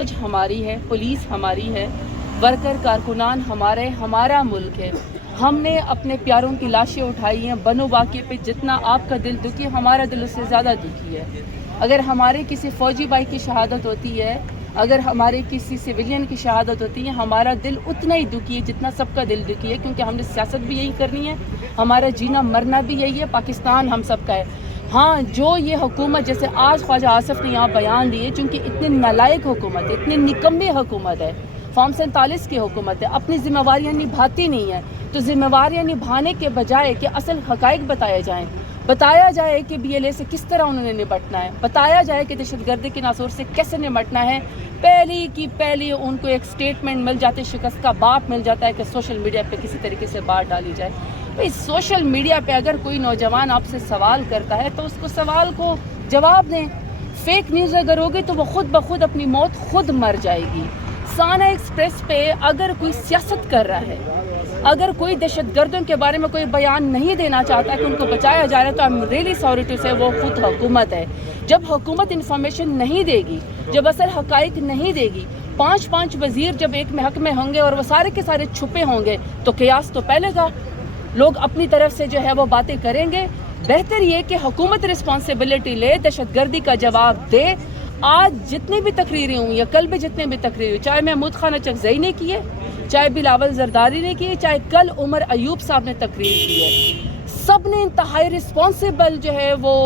فوج ہماری ہے، پولیس ہماری ہے، ورکر کارکنان ہمارے، ہمارا ملک ہے۔ ہم نے اپنے پیاروں کی لاشیں اٹھائی ہیں۔ بنو واقعے پہ جتنا آپ کا دل دکھی، ہمارا دل اس سے زیادہ دکھی ہے۔ اگر ہمارے کسی فوجی بھائی کی شہادت ہوتی ہے، اگر ہمارے کسی سویلین کی شہادت ہوتی ہے، ہمارا دل اتنا ہی دکھی ہے جتنا سب کا دل دکھی ہے، کیونکہ ہم نے سیاست بھی یہی کرنی ہے، ہمارا جینا مرنا بھی یہی ہے، پاکستان ہم سب کا ہے۔ ہاں، جو یہ حکومت جیسے آج خواجہ آصف نے یہاں بیان دیے، چونکہ اتنی نالائق حکومت ہے، اتنی نکمی حکومت ہے، فارم 47 کی حکومت ہے، اپنی ذمہ داریاں نبھاتی نہیں ہے، تو ذمہ داریاں نبھانے کے بجائے کہ اصل حقائق بتایا جائے کہ بی ایل اے سے کس طرح انہوں نے نمٹنا ہے، بتایا جائے کہ دہشت گردی کے ناسور سے کیسے نمٹنا ہے۔ پہلی کی پہلی ان کو ایک سٹیٹمنٹ مل جاتی، شکست کا باپ مل جاتا ہے کہ سوشل میڈیا پہ کسی طریقے سے بات ڈالی جائے۔ بھئی سوشل میڈیا پہ اگر کوئی نوجوان آپ سے سوال کرتا ہے تو اس کو سوال کو جواب دیں۔ فیک نیوز اگر ہوگی تو وہ خود بخود اپنی موت خود مر جائے گی۔ سانہ ایکسپریس پہ اگر کوئی سیاست کر رہا ہے، اگر کوئی دہشت گردوں کے بارے میں کوئی بیان نہیں دینا چاہتا کہ ان کو بچایا جا رہا ہے، تو I'm really sorry to say وہ خود حکومت ہے۔ جب حکومت انفارمیشن نہیں دے گی، جب اصل حقائق نہیں دے گی، پانچ وزیر جب ایک محکمے میں ہوں گے اور وہ سارے کے سارے چھپے ہوں گے تو قیاس تو پہلے گا، لوگ اپنی طرف سے جو ہے وہ باتیں کریں گے۔ بہتر یہ کہ حکومت رسپانسبلٹی لے، دہشت گردی کا جواب دے۔ آج جتنی بھی تقریریں ہوئی یا کل بھی جتنے بھی تقریر ہوئی، چاہے محمود خان اچکزئی نے کی ہے، چاہے بلاول زرداری نے کی ہے، چاہے کل عمر ایوب صاحب نے تقریر کی ہے، سب نے انتہائی رسپانسبل جو ہے وہ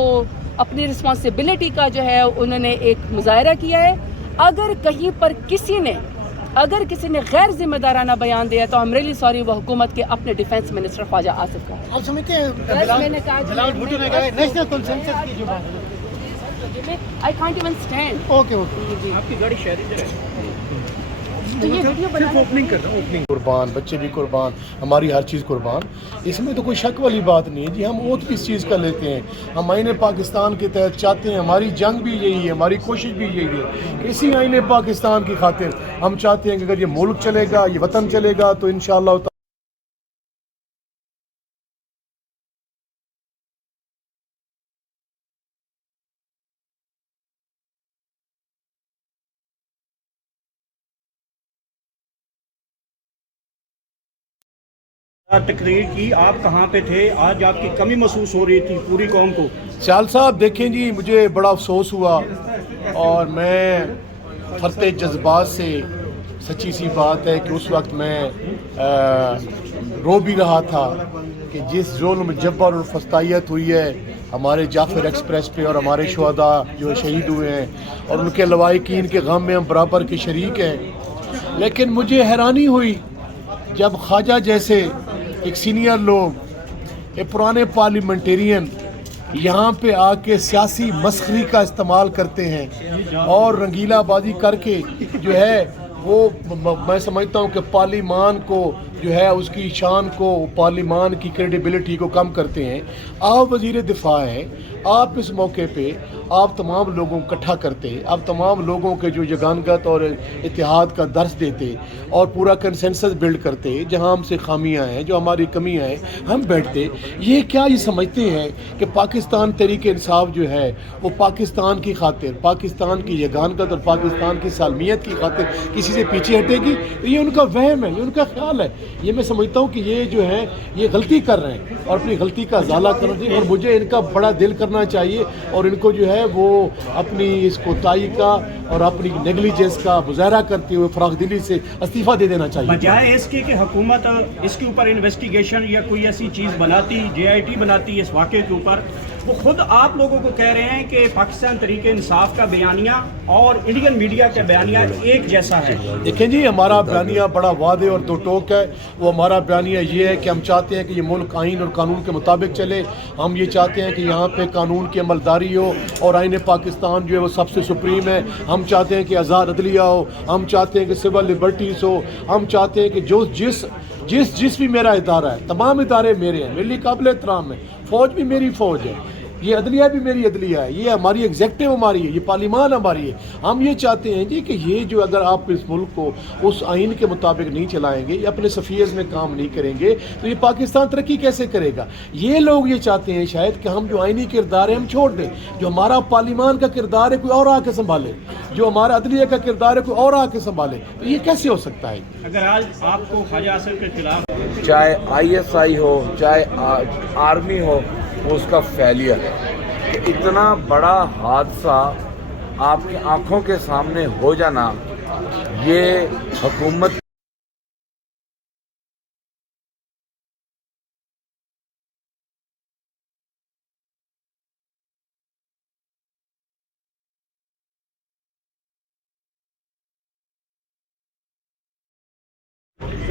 اپنی رسپانسبلٹی کا جو ہے انہوں نے ایک مظاہرہ کیا ہے۔ اگر کہیں پر کسی نے غیر ذمہ دارانہ بیان دیا تو I'm really sorry، وہ حکومت کے اپنے ڈیفینس منسٹر خواجہ آصف کا۔ آپ سمجھتے ہیں بلاول بھٹو نے کہا نیشنل کنسنسس کی جو بات ہے۔ I can't even stand۔ Okay آپ کی گاڑی شہری ہے۔ تو یہ ویڈیو بنانا قربان، بچے بھی قربان، ہماری ہر چیز قربان، اس میں تو کوئی شک والی بات نہیں ہے جی۔ ہم اوت کس چیز کا لیتے ہیں؟ ہم آئین پاکستان کے تحت چاہتے ہیں، ہماری جنگ بھی یہی ہے، ہماری کوشش بھی یہی ہے کہ اسی آئین پاکستان کی خاطر ہم چاہتے ہیں کہ اگر یہ ملک چلے گا، یہ وطن چلے گا، تو انشاءاللہ تقریر کی، آپ کہاں پہ تھے؟ آج آپ کی کمی محسوس ہو رہی تھی پوری قوم کو؟ چال صاحب دیکھیں جی، مجھے بڑا افسوس ہوا اور میں فرتے جذبات سے، سچی سی بات ہے کہ اس وقت میں رو بھی رہا تھا کہ جس ظلم جبر اور فستائیت ہوئی ہے ہمارے جعفر ایکسپریس پہ، اور ہمارے شہداء جو شہید ہوئے ہیں اور ان کے لواحقین کے غم میں ہم برابر کے شریک ہیں۔ لیکن مجھے حیرانی ہوئی جب خواجہ جیسے ایک سینئر لوگ، ایک پرانے پارلیمنٹیرین یہاں پہ آ کے سیاسی مسخری کا استعمال کرتے ہیں اور رنگیلا بازی کر کے جو ہے وہ، میں سمجھتا ہوں کہ پارلیمان کو جو ہے اس کی شان کو، پارلیمان کی کریڈیبلٹی کو کم کرتے ہیں۔ آپ وزیر دفاع ہیں، آپ اس موقع پہ آپ تمام لوگوں کو اکٹھا کرتے، آپ تمام لوگوں کے جو یگانگت اور اتحاد کا درس دیتے اور پورا کنسنسس بلڈ کرتے، جہاں ہم سے خامیاں ہیں، جو ہماری کمیاں ہیں، ہم بیٹھتے۔ یہ کیا یہ سمجھتے ہیں کہ پاکستان تحریک انصاف جو ہے وہ پاکستان کی خاطر، پاکستان کی یگانگت اور پاکستان کی سالمیت کی خاطر کسی سے پیچھے ہٹے گی؟ یہ ان کا وہم ہے، یہ ان کا خیال ہے۔ یہ میں سمجھتا ہوں کہ یہ جو ہے یہ غلطی کر رہے ہیں اور اپنی غلطی کا ازالہ کرنا چاہیے، اور مجھے ان کا بڑا دل کرنا چاہیے اور ان کو جو ہے وہ اپنی اس کوتاہی کا اور اپنی نیگلیجنس کا مظاہرہ کرتے ہوئے فراخ دلی سے استعفیٰ دے دینا چاہیے۔ بجائے اس کے کہ حکومت اس کے اوپر انویسٹیگیشن یا کوئی ایسی چیز بناتی، JIT بناتی اس واقعے کے اوپر، وہ خود آپ لوگوں کو کہہ رہے ہیں کہ پاکستان تحریک انصاف کا بیانیہ اور انڈین میڈیا کا بیانیہ ایک جیسا ہے۔ دیکھیں جی، ہمارا بیانیہ بڑا واضح اور دو ٹوک ہے۔ وہ ہمارا بیانیہ یہ ہے کہ ہم چاہتے ہیں کہ یہ ملک آئین اور قانون کے مطابق چلے۔ ہم یہ چاہتے ہیں کہ یہاں پہ قانون کی عملداری ہو اور آئین پاکستان جو ہے وہ سب سے سپریم ہے۔ ہم چاہتے ہیں کہ آزاد عدلیہ ہو، ہم چاہتے ہیں کہ سول لبرٹیز ہو، ہم چاہتے ہیں کہ جس بھی میرا ادارہ ہے، تمام ادارے میرے ہیں، میرے لیے قابل احترام ہے، فوج بھی میری فوج ہے، یہ عدلیہ بھی میری عدلیہ ہے, یہ ہماری ایگزیکٹو ہماری ہے, یہ پارلیمان ہماری ہے. ہم یہ چاہتے ہیں جی کہ یہ جو اگر آپ اس ملک کو اس آئین کے مطابق نہیں چلائیں گے یا اپنے سفیرز میں کام نہیں کریں گے تو یہ پاکستان ترقی کیسے کرے گا. یہ لوگ یہ چاہتے ہیں شاید کہ ہم جو آئینی کردار ہے ہم چھوڑ دیں, جو ہمارا پارلیمان کا کردار ہے کوئی اور آ کے سنبھالے, جو ہمارا عدلیہ کا کردار ہے کوئی اور آ کے سنبھالے. تو یہ کیسے ہو سکتا ہے؟ اگر آج آپ کو خواجہ آصف کے خلاف چاہے ISI ہو چاہے آرمی ہو, وہ اس کا فیلئر ہے. اتنا بڑا حادثہ آپ کی آنکھوں کے سامنے ہو جانا, یہ حکومت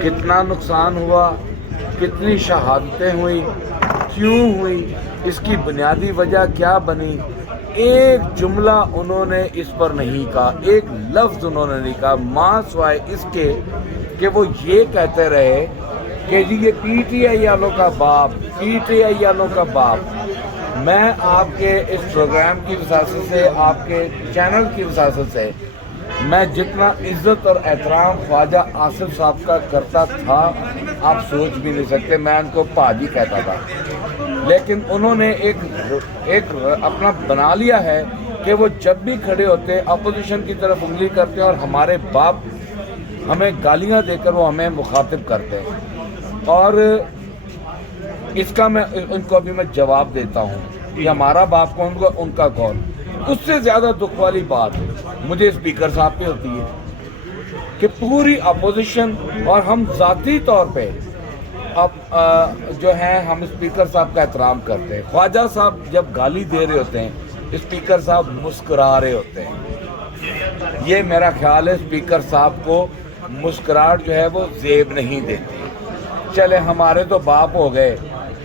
کتنا نقصان ہوا, کتنی شہادتیں ہوئیں, کیوں ہوئی, اس کی بنیادی وجہ کیا بنی. ایک جملہ انہوں نے اس پر نہیں کہا, ایک لفظ انہوں نے نہیں کہا, ماں سوائے اس کے کہ وہ یہ کہتے رہے کہ جی یہ PTI والوں کا باپ, PTI والوں کا باپ. میں آپ کے اس پروگرام کی وساطت سے, آپ کے چینل کی وساطت سے, میں جتنا عزت اور احترام خواجہ آصف صاحب کا کرتا تھا آپ سوچ بھی نہیں سکتے. میں ان کو پاجی کہتا تھا, لیکن انہوں نے ایک اپنا بنا لیا ہے کہ وہ جب بھی کھڑے ہوتے اپوزیشن کی طرف انگلی کرتے اور ہمارے باپ ہمیں گالیاں دے کر وہ ہمیں مخاطب کرتے ہیں. اور اس کا میں ان کو ابھی میں جواب دیتا ہوں کہ ہمارا باپ کون کو, ان کا کون. اس سے زیادہ دکھ والی بات مجھے اسپیکر صاحب پہ ہوتی ہے کہ پوری اپوزیشن اور ہم ذاتی طور پہ اب جو ہیں ہم اسپیکر صاحب کا احترام کرتے ہیں. خواجہ صاحب جب گالی دے رہے ہوتے ہیں اسپیکر صاحب مسکرا رہے ہوتے ہیں. یہ میرا خیال ہے اسپیکر صاحب کو مسکراہٹ جو ہے وہ زیب نہیں دیتی. چلے ہمارے تو باپ ہو گئے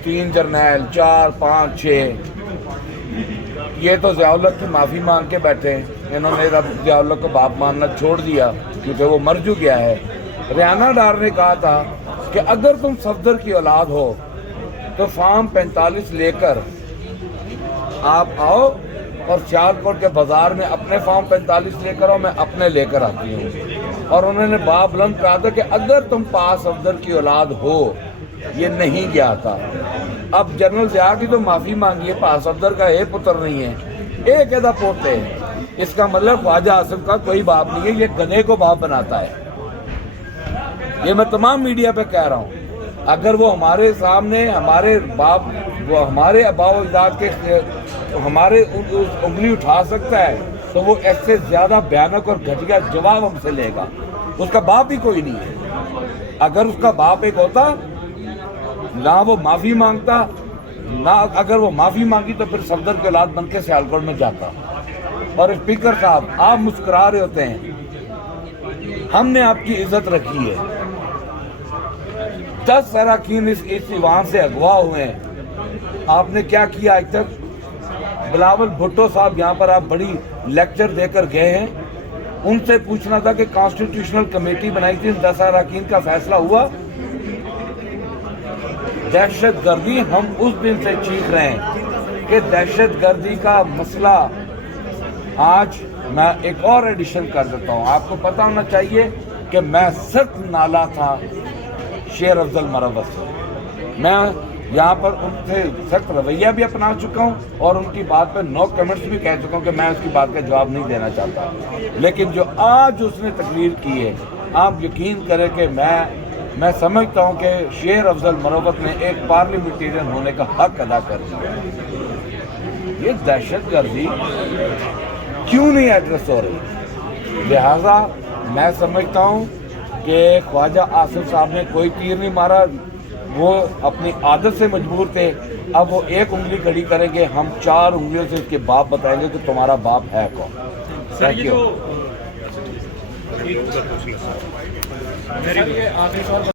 3 جرنیل 4 5 6, یہ تو ضیاء الحق کی معافی مانگ کے بیٹھے ہیں. انہوں نے رب ضیاء الحق کو باپ ماننا چھوڑ دیا کیونکہ وہ مر جو گیا ہے. ریانہ ڈار نے کہا تھا کہ اگر تم صفدر کی اولاد ہو تو فارم 45 لے کر آپ آؤ اور سیالکوٹ کے بازار میں اپنے فارم 45 لے کر آؤ, میں اپنے لے کر آتی ہوں. اور انہوں نے باب بلند کہا تھا کہ اگر تم پاس صفدر کی اولاد ہو, یہ نہیں گیا تھا. اب جنرل ضیاء کی تو معافی مانگی ہے, پاس صفدر کا ایک پتر نہیں ہے, ایک ایدا پوتے ہیں. اس کا مطلب خواجہ آصف کا کوئی باپ نہیں ہے, یہ گدھے کو باپ بناتا ہے. یہ میں تمام میڈیا پہ کہہ رہا ہوں. اگر وہ ہمارے سامنے ہمارے باپ, وہ ہمارے آباء و اجداد کے ہمارے انگلی اٹھا سکتا ہے تو وہ اس سے زیادہ بھیانک اور گھٹیا جواب ہم سے لے گا. اس کا باپ ہی کوئی نہیں ہے. اگر اس کا باپ ایک ہوتا نہ وہ معافی مانگتا, نہ اگر وہ معافی مانگی تو پھر صفدر کی اولاد بن کے سیالکوٹ میں جاتا. اور اسپیکر صاحب آپ مسکرا رہے ہوتے ہیں, ہم نے آپ کی عزت رکھی ہے. 10 اراکین اس ایوان سے اغوا ہوئے ہیں, آپ نے کیا کیا آج تک؟ بلاول بھٹو صاحب یہاں پر آپ بڑی لیکچر دے کر گئے ہیں, ان سے پوچھنا تھا کہ کانسٹیٹیوشنل کمیٹی بنائی تھی, 10 اراکین کا فیصلہ ہوا؟ دہشت گردی ہم اس دن سے چیخ رہے ہیں کہ دہشت گردی کا مسئلہ. آج میں ایک اور ایڈیشن کر دیتا ہوں. آپ کو پتہ ہونا چاہیے کہ میں سخت نالا تھا شیر افضل مروت سے. میں یہاں پر ان سے سخت رویہ بھی اپنا چکا ہوں اور ان کی بات پہ نو کمنٹس بھی کہہ چکا ہوں کہ میں اس کی بات کا جواب نہیں دینا چاہتا. لیکن جو آج اس نے تقریر کی ہے, آپ یقین کریں کہ میں سمجھتا ہوں کہ شیر افضل مروت نے ایک پارلیمنٹیرین ہونے کا حق ادا کر دیا. یہ دہشت گردی کیوں نہیں ایڈریس ہو رہی؟ لہذا میں سمجھتا ہوں کہ خواجہ آصف صاحب نے کوئی تیر نہیں مارا, وہ اپنی عادت سے مجبور تھے. اب وہ ایک انگلی کھڑی کریں گے, ہم 4 انگلیوں سے اس کے باپ بتائیں گے کہ تمہارا باپ ہے کون. Thank you.